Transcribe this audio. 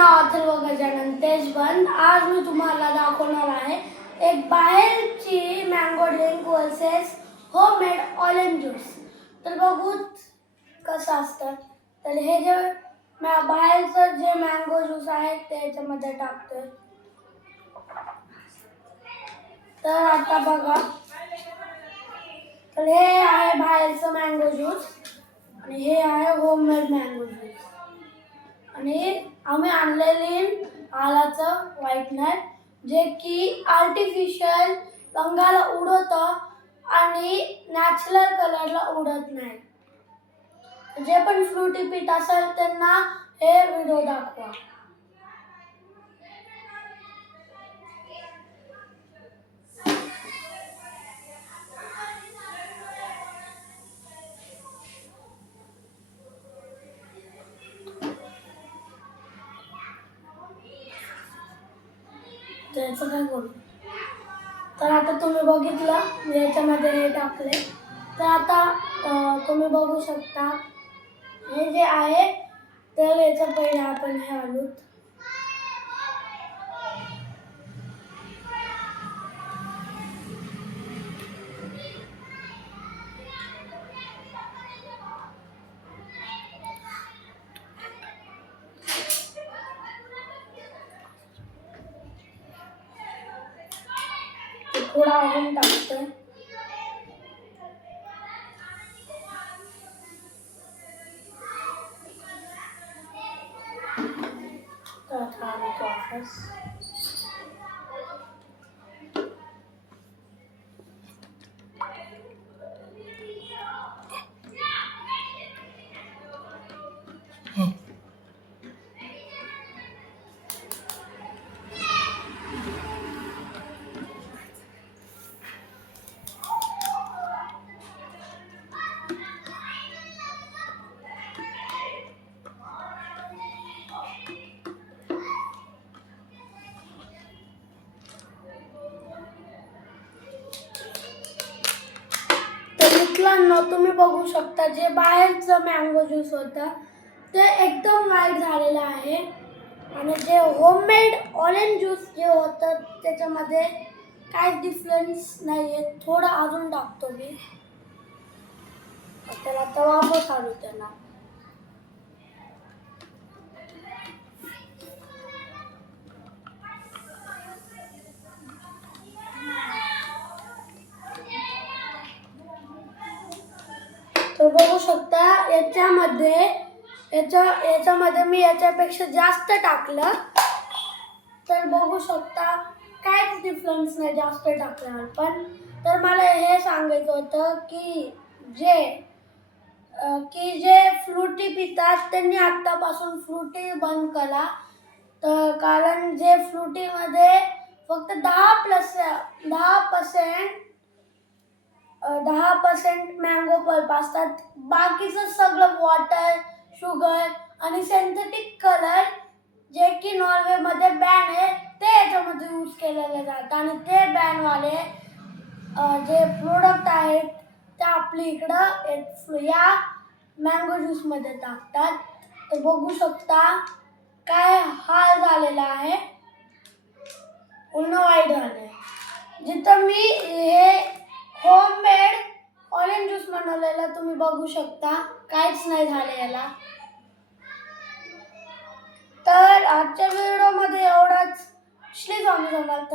नाव अथर्व गजानन तेजवंत. आज मी तुम्हाला दाखवणार आहे एक बाहेरची mango drink versus homemade orange juice. तर बघू कसं असतं. तर हे जे बाहेरचं जे मँगो ज्यूस आहे ते याच्यामध्ये टाकतोय. तर आता बघा, तर हे आहे बाहेरचं मँगो ज्यूस आणि हे आहे होममेड मँगो ज्यूस. आणि आम्ही आणलेली आलाचं व्हाईटनर जे की आर्टिफिशियल रंगाला उडवतं आणि नॅचरल कलरला उडत नाही. जे पण फ्रुटी पीत असेल त्यांना हे व्हिडिओ दाखवा. त्याचं काय करू. तर आता तुम्ही बघितलं मी याच्यामध्ये हे टाकले. तर आता तुम्ही बघू शकता हे जे आहे तर याचं पहिले आपण हे आलू थोडा अजून टाकते. तर आता आम्ही तो वापस तुम्ही बघू शकता जे बाहेरचं मँगो ज्यूस होतं ते एकदम व्हाईट झालेलं आहे आणि जे होममेड ऑरेंज ज्यूस जे होतं त्याच्यामध्ये काहीच डिफरन्स नाही आहे. थोडं अजून टाकतो मी. त्याला आता वापस आलो त्याला. तर बघू शकता याच्यामध्ये मी याच्यापेक्षा जास्त टाकलं. तर बघू शकता काहीच डिफरन्स नाही जास्त टाकल्यावर पण. तर मला हे सांगायचं होतं की जे फ्रुटी पितात त्यांनी आत्तापासून फ्रुटी बंद करा. तर कारण जे फ्रुटीमध्ये फक्त 10% मँगो पल्प असतात. बाकीचं सगळं वॉटर, शुगर आणि सिंथेटिक कलर जे की नॉर्वेमध्ये बॅन आहे ते याच्यामध्ये यूज केलेले जातात आणि ते बॅनवाले जे प्रोडक्ट आहेत ते आपल्या इकडं या मँगो ज्यूसमध्ये टाकतात. तर बघू शकता काय हाल झालेला आहे. पूर्ण वाईट झाले. जिथं मी हे होममेड ऑरेंज ज्यूस बनवलेलं तुम्ही बघू शकता काहीच नाही झालं याला. तर आजच्या व्हिडिओमध्ये एवढाच. श्री स्वामी समर्थ.